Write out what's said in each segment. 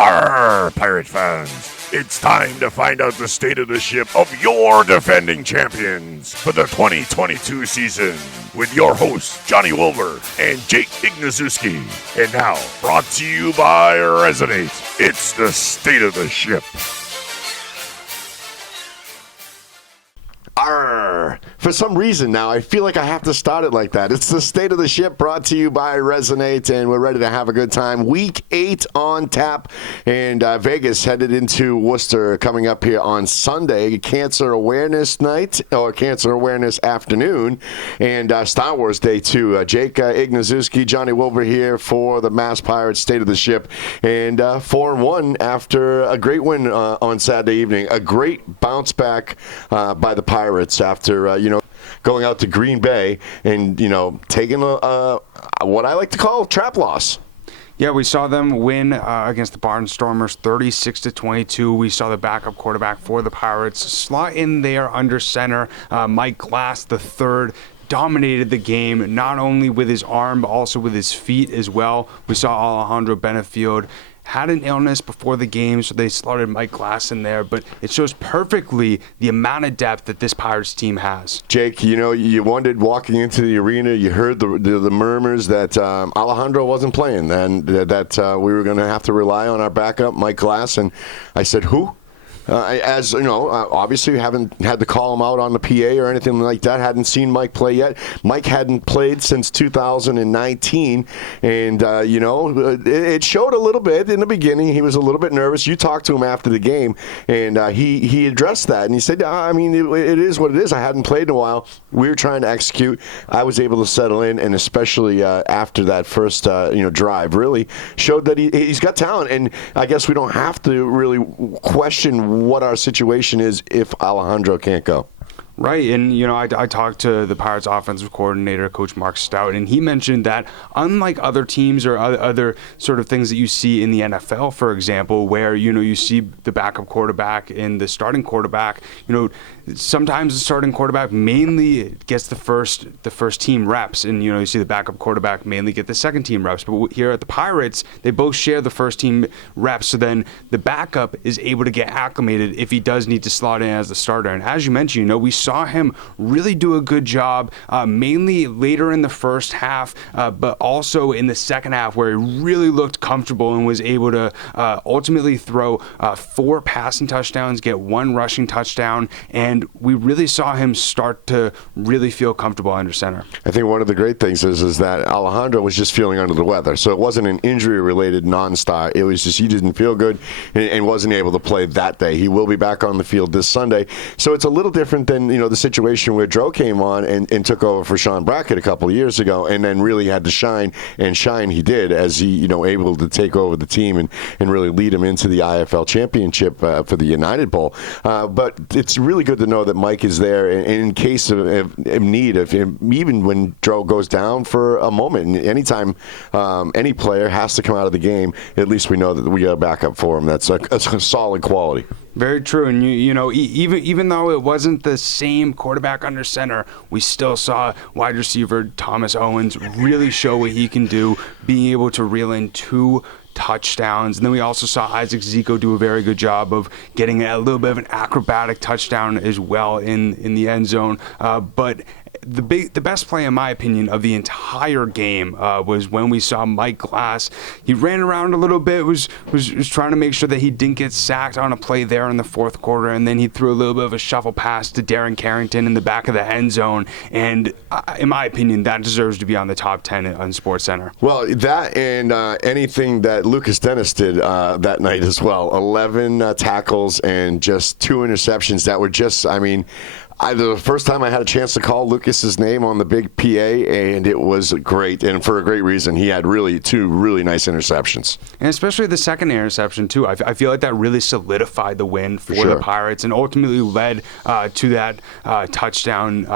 Arr, Pirate fans! It's time to find out the state of the ship of your defending champions for the 2022 season with your hosts, Johnny Wilbur and Jake Ignaszewski. And now, brought to you by Resonate, it's the state of the ship. Arr! For some reason now, I feel like I have to start it like that. It's the State of the Ship brought to you by Resonate, and we're ready to have a good time. Week 8 on tap, and Vegas headed into Worcester coming up here on Sunday. Cancer Awareness Night, or Cancer Awareness Afternoon, and Star Wars Day, too. Jake Ignaszewski, Johnny Wilbur here for the Mass Pirates State of the Ship, and 4-1 after a great win on Saturday evening. A great bounce back by the Pirates after, going out to Green Bay and, taking what I like to call a trap loss. Yeah, we saw them win against the Barnstormers 36-22. We saw the backup quarterback for the Pirates slot in there under center. Mike Glass, the third, dominated the game, not only with his arm, but also with his feet as well. We saw Alejandro Benefield had an illness before the game, so they slotted Mike Glass in there, but it shows perfectly the amount of depth that this Pirates team has. Jake, you wondered walking into the arena, you heard the murmurs that Alejandro wasn't playing, and that we were going to have to rely on our backup, Mike Glass, and I said, who? As you know, obviously we haven't had to call him out on the PA or anything like that. Hadn't seen Mike play yet. Mike hadn't played since 2019, and it showed a little bit in the beginning. He was a little bit nervous. You talked to him after the game, and he addressed that, and he said, it is what it is. I hadn't played in a while. We were trying to execute. I was able to settle in, and especially after that first drive, really showed that he's got talent. And I guess we don't have to really question what our situation is if Alejandro can't go. Right, and I talked to the Pirates offensive coordinator, Coach Mark Stout, and he mentioned that unlike other teams or other sort of things that you see in the NFL, for example, where you see the backup quarterback and the starting quarterback, sometimes the starting quarterback mainly gets the first team reps, and you see the backup quarterback mainly get the second team reps. But here at the Pirates, they both share the first team reps, so then the backup is able to get acclimated if he does need to slot in as the starter. And as you mentioned, we saw him really do a good job, mainly later in the first half, but also in the second half where he really looked comfortable and was able to ultimately throw 4 passing touchdowns, get 1 rushing touchdown, and we really saw him start to really feel comfortable under center. I think one of the great things is that Alejandro was just feeling under the weather, so it wasn't an injury-related non-start. It was just he didn't feel good and wasn't able to play that day. He will be back on the field this Sunday, so it's a little different than the situation where Dro came on and took over for Sean Brackett a couple of years ago, and then really had to shine, and shine he did as he able to take over the team and really lead him into the IFL championship for the United Bowl. But it's really good to know that Mike is there in case of need of him, even when Dro goes down for a moment. And anytime any player has to come out of the game, at least we know that we got a backup for him. That's a solid quality. Very true, and even though it wasn't the same quarterback under center, we still saw wide receiver Thomas Owens really show what he can do, being able to reel in 2 touchdowns. And then we also saw Isaac Zico do a very good job of getting a little bit of an acrobatic touchdown as well in the end zone. But the best play, in my opinion, of the entire game was when we saw Mike Glass. He ran around a little bit, was trying to make sure that he didn't get sacked on a play there in the fourth quarter, and then he threw a little bit of a shuffle pass to Darren Carrington in the back of the end zone. And in my opinion, that deserves to be on the top 10 on SportsCenter. Well, that and anything that Lucas Dennis did that night as well. 11 tackles and just 2 interceptions that were just, the first time I had a chance to call Lucas's name on the big PA, and it was great, and for a great reason. He had 2 really nice interceptions. And especially the second interception, too. I feel like that really solidified the win for the Pirates and ultimately led to that touchdown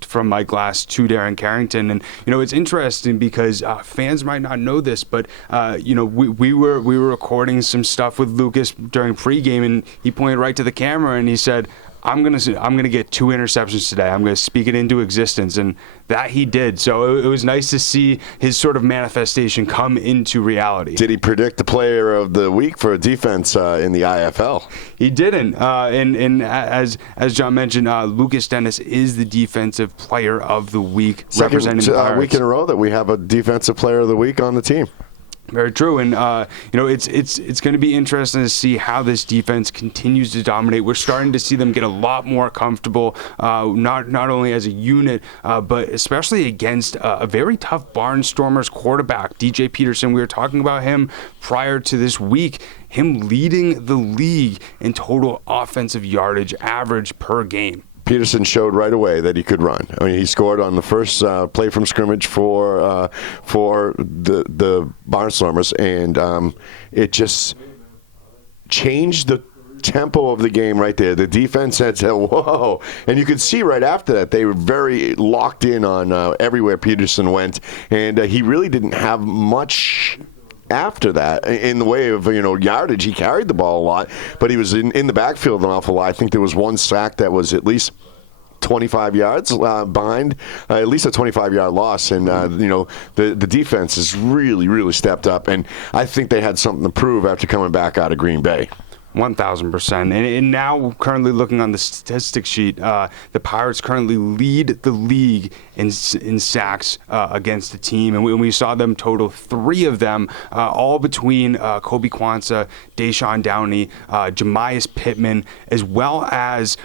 from Mike Glass to Darren Carrington. And, it's interesting because fans might not know this, but, we were recording some stuff with Lucas during pregame, and he pointed right to the camera and he said, I'm gonna get 2 interceptions today. I'm gonna speak it into existence, and that he did. So it was nice to see his sort of manifestation come into reality. Did he predict the player of the week for defense in the IFL? He didn't. And as John mentioned, Lucas Dennis is the defensive player of the week, representing the Pirates. Week in a row that we have a defensive player of the week on the team. Very true, and it's going to be interesting to see how this defense continues to dominate. We're starting to see them get a lot more comfortable, not only as a unit, but especially against a very tough Barnstormers quarterback, DJ Peterson. We were talking about him prior to this week, him leading the league in total offensive yardage average per game. Peterson showed right away that he could run. I mean, he scored on the first play from scrimmage for the Barnstormers, and it just changed the tempo of the game right there. The defense said, whoa. And you could see right after that, they were very locked in on everywhere Peterson went, and he really didn't have much after that in the way of yardage. He carried the ball a lot, but he was in the backfield an awful lot. I think there was one sack that was at least 25 yards behind, at least a 25-yard loss, and the defense has really stepped up, and I think they had something to prove after coming back out of Green Bay. 1,000%. And now, currently looking on the statistics sheet, the Pirates currently lead the league in sacks against the team. And we saw them total 3 of them, all between Kobe Kwanzaa, Deshaun Downey, Jemias Pittman, as well as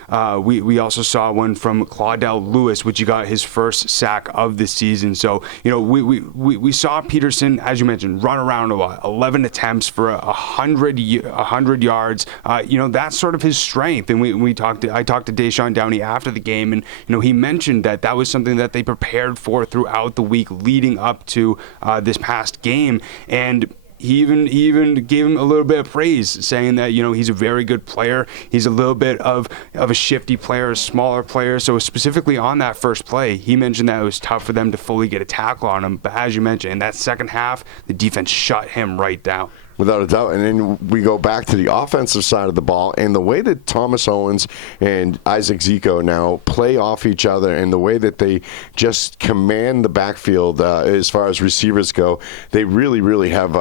we also saw one from Claudel Lewis, which he got his first sack of the season. So, we saw Peterson, as you mentioned, run around a lot. 11 attempts for 100 yards. That's sort of his strength. And I talked to Deshaun Downey after the game, and he mentioned that was something that they prepared for throughout the week leading up to this past game. And he even gave him a little bit of praise, saying that he's a very good player. He's a little bit of a shifty player, a smaller player. So specifically on that first play, he mentioned that it was tough for them to fully get a tackle on him. But as you mentioned, in that second half, the defense shut him right down. Without a doubt. And then we go back to the offensive side of the ball, and the way that Thomas Owens and Isaac Zico now play off each other, and the way that they just command the backfield as far as receivers go, they really have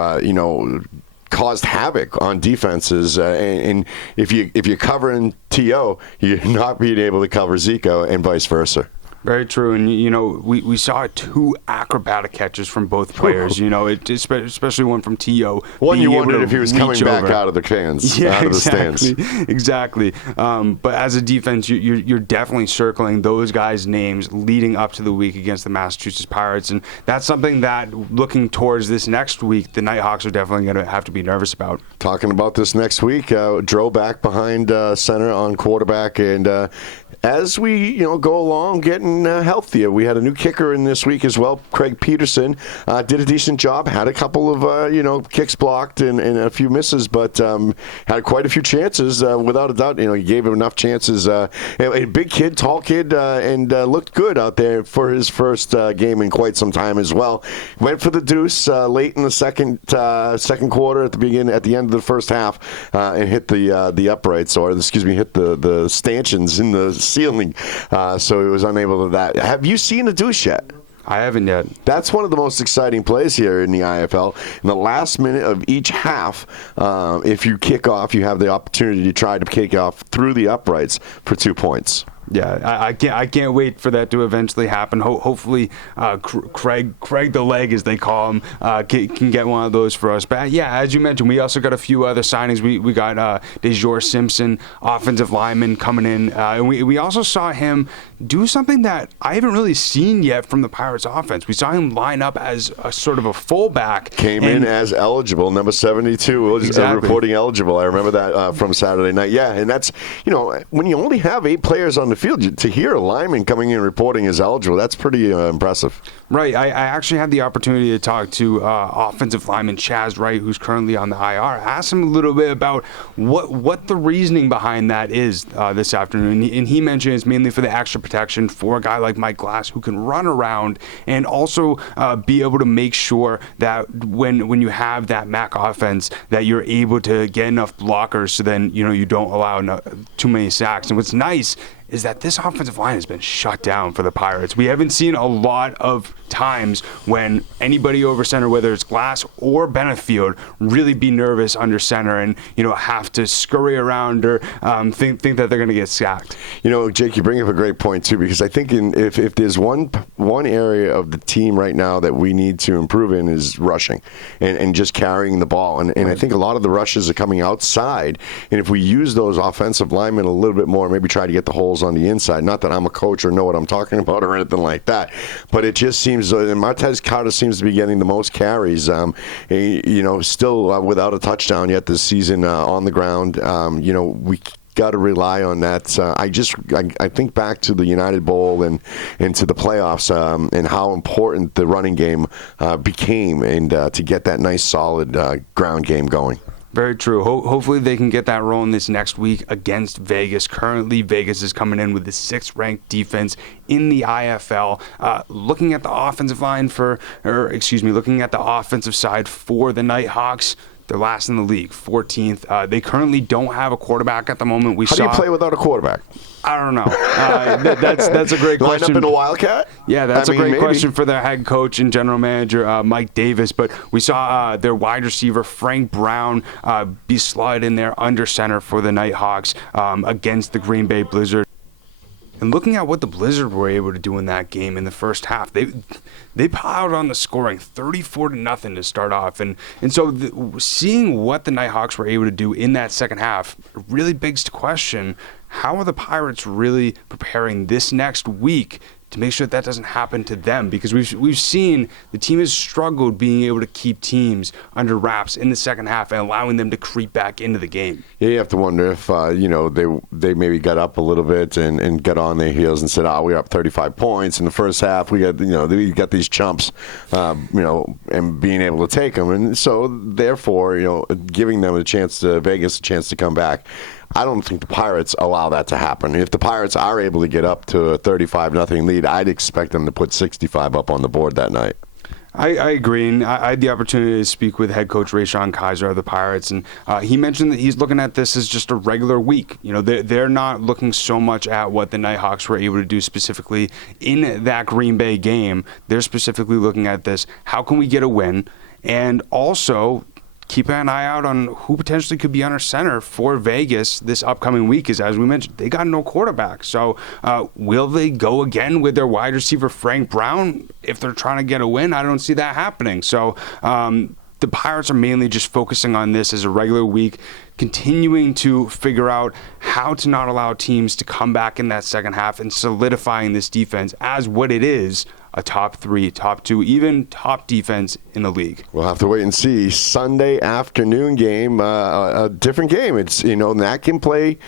caused havoc on defenses. And if you're covering T.O., you're not being able to cover Zico, and vice versa. Very true, and we saw 2 acrobatic catches from both players. Especially one from T.O. One you wondered if he was coming back out of the stands. Exactly. But as a defense, you're definitely circling those guys' names leading up to the week against the Massachusetts Pirates, and that's something that, looking towards this next week, the Nighthawks are definitely going to have to be nervous about. Talking about this next week, Dro back behind center on quarterback, and as we go along getting healthier, we had a new kicker in this week as well. Craig Peterson did a decent job, had a couple of kicks blocked and a few misses, but had quite a few chances without a doubt. He gave him enough chances. A big kid, tall kid, and looked good out there for his first game in quite some time as well. Went for the deuce late in the second quarter at the end of the first half, and hit the uprights, or hit the stanchions in the ceiling, so he was unable to that. Have you seen a deuce yet? I haven't yet. That's one of the most exciting plays here in the IFL. In the last minute of each half, if you kick off, you have the opportunity to try to kick off through the uprights for 2 points. Yeah, I can't wait for that to eventually happen. Hopefully, Craig the Leg, as they call him, can get one of those for us. But yeah, as you mentioned, we also got a few other signings. We got DeJour Simpson, offensive lineman, coming in, and we also saw him do something that I haven't really seen yet from the Pirates offense. We saw him line up as a sort of a fullback. Came in as eligible, number 72, reporting eligible. I remember that from Saturday night. Yeah, and that's when you only have 8 players on the field. To hear a lineman coming in reporting as eligible, that's pretty impressive. Right. I actually had the opportunity to talk to offensive lineman Chaz Wright, who's currently on the IR. Asked him a little bit about what the reasoning behind that is this afternoon. And he mentioned it's mainly for the extra protection for a guy like Mike Glass who can run around and also be able to make sure that when you have that MAC offense that you're able to get enough blockers so then you don't allow too many sacks. And what's nice is that this offensive line has been shut down for the Pirates. We haven't seen a lot of times when anybody over center, whether it's Glass or Benefield, really be nervous under center and have to scurry around or think that they're going to get sacked. Jake, you bring up a great point too, because I think if there's one area of the team right now that we need to improve in is rushing and just carrying the ball. And I think a lot of the rushes are coming outside. And if we use those offensive linemen a little bit more, maybe try to get the holes on the inside. Not that I'm a coach or know what I'm talking about or anything like that, but it just seems, and Martez Carter seems to be getting the most carries, still without a touchdown yet this season on the ground. We got to rely on that. I think back to the United Bowl and to the playoffs and how important the running game became, and to get that nice solid ground game going. Very true. Hopefully they can get that rolling this next week against Vegas. Currently, Vegas is coming in with the 6th-ranked defense in the IFL. Looking at the offensive side for the Nighthawks, they're last in the league, 14th. They currently don't have a quarterback at the moment. How do you play without a quarterback? I don't know. That's a great question. Line up in a Wildcat? Yeah, that's a great question for their head coach and general manager, Mike Davis. But we saw their wide receiver, Frank Brown, be slotted in there under center for the Nighthawks against the Green Bay Blizzard. And looking at what the Blizzard were able to do in that game in the first half, they piled on the scoring 34-0 to start off. And so seeing what the Nighthawks were able to do in that second half really begs to question, how are the Pirates really preparing this next week to make sure that doesn't happen to them? Because we've seen the team has struggled being able to keep teams under wraps in the second half and allowing them to creep back into the game. Yeah, you have to wonder if they maybe got up a little bit and got on their heels and said, we're up 35 points in the first half. We got these chumps, and being able to take them, and so therefore giving them Vegas a chance to come back. I don't think the Pirates allow that to happen. If the Pirates are able to get up to a 35-0 lead, I'd expect them to put 65 up on the board that night. I agree, and I had the opportunity to speak with head coach Rayshon Kaiser of the Pirates, and he mentioned that he's looking at this as just a regular week. They're not looking so much at what the Nighthawks were able to do specifically in that Green Bay game. They're specifically looking at this, how can we get a win, and also keep an eye out on who potentially could be under center for Vegas this upcoming week, because as we mentioned, they got no quarterback. So will they go again with their wide receiver Frank Brown if they're trying to get a win? I don't see that happening. So the Pirates are mainly just focusing on this as a regular week, continuing to figure out how to not allow teams to come back in that second half and solidifying this defense as what it is, a top 3, top 2, even top defense in the league. We'll have to wait and see. Sunday afternoon game, a different game. It's, that can play,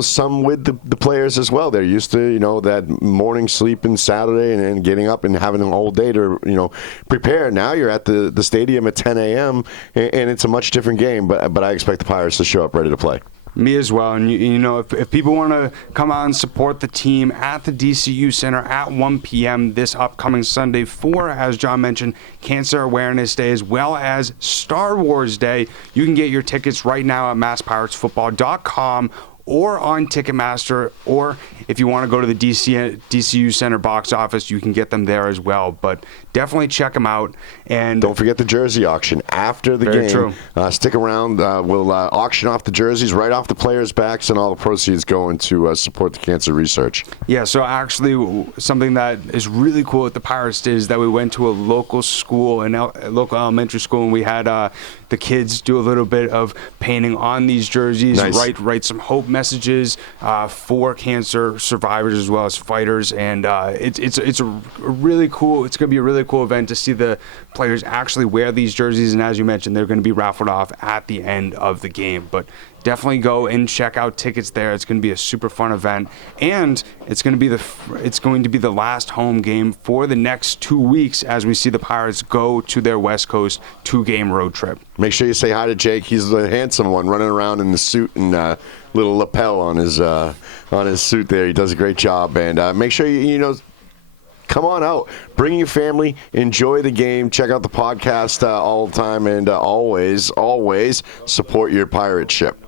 some with the players as well. They're used to, that morning sleep and Saturday and getting up and having an whole day to, prepare. Now you're at the stadium at 10 a.m. and it's a much different game, but I expect the Pirates to show up ready to play. Me as well. And, if people want to come out and support the team at the DCU Center at 1 p.m. this upcoming Sunday for, as John mentioned, Cancer Awareness Day as well as Star Wars Day, you can get your tickets right now at masspiratesfootball.com or on Ticketmaster, or if you want to go to the DCU Center box office, you can get them there as well. But definitely check them out. And don't forget the jersey auction after the game. True. Stick around. We'll auction off the jerseys right off the players' backs, and all the proceeds going to support the cancer research. Yeah, so actually something that is really cool at the Pirates did is that we went to a local school, a local elementary school, and we had the kids do a little bit of painting on these jerseys, nice. write some hope messages for cancer survivors as well as fighters, and it's a really cool. It's going to be a really cool event to see the players actually wear these jerseys, and as you mentioned, they're going to be raffled off at the end of the game. But definitely go and check out tickets there. It's going to be a super fun event, and it's going to be the last home game for the next 2 weeks as we see the Pirates go to their West Coast 2-game road trip. Make sure you say hi to Jake. He's the handsome one running around in the suit and little lapel on his suit there. He does a great job, and make sure you come on out. Bring your family. Enjoy the game. Check out the podcast all the time, and always support your pirate ship.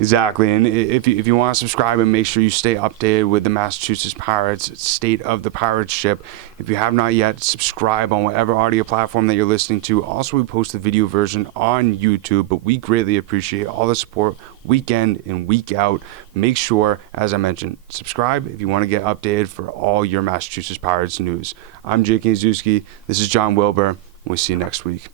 Exactly, and if you want to subscribe and make sure you stay updated with the Massachusetts Pirates, state of the Pirates ship. If you have not yet, subscribe on whatever audio platform that you're listening to. Also, we post the video version on YouTube, but we greatly appreciate all the support week in and week out. Make sure, as I mentioned, subscribe if you want to get updated for all your Massachusetts Pirates news. I'm Jake Ignaszewski. This is John Wilbur. We'll see you next week.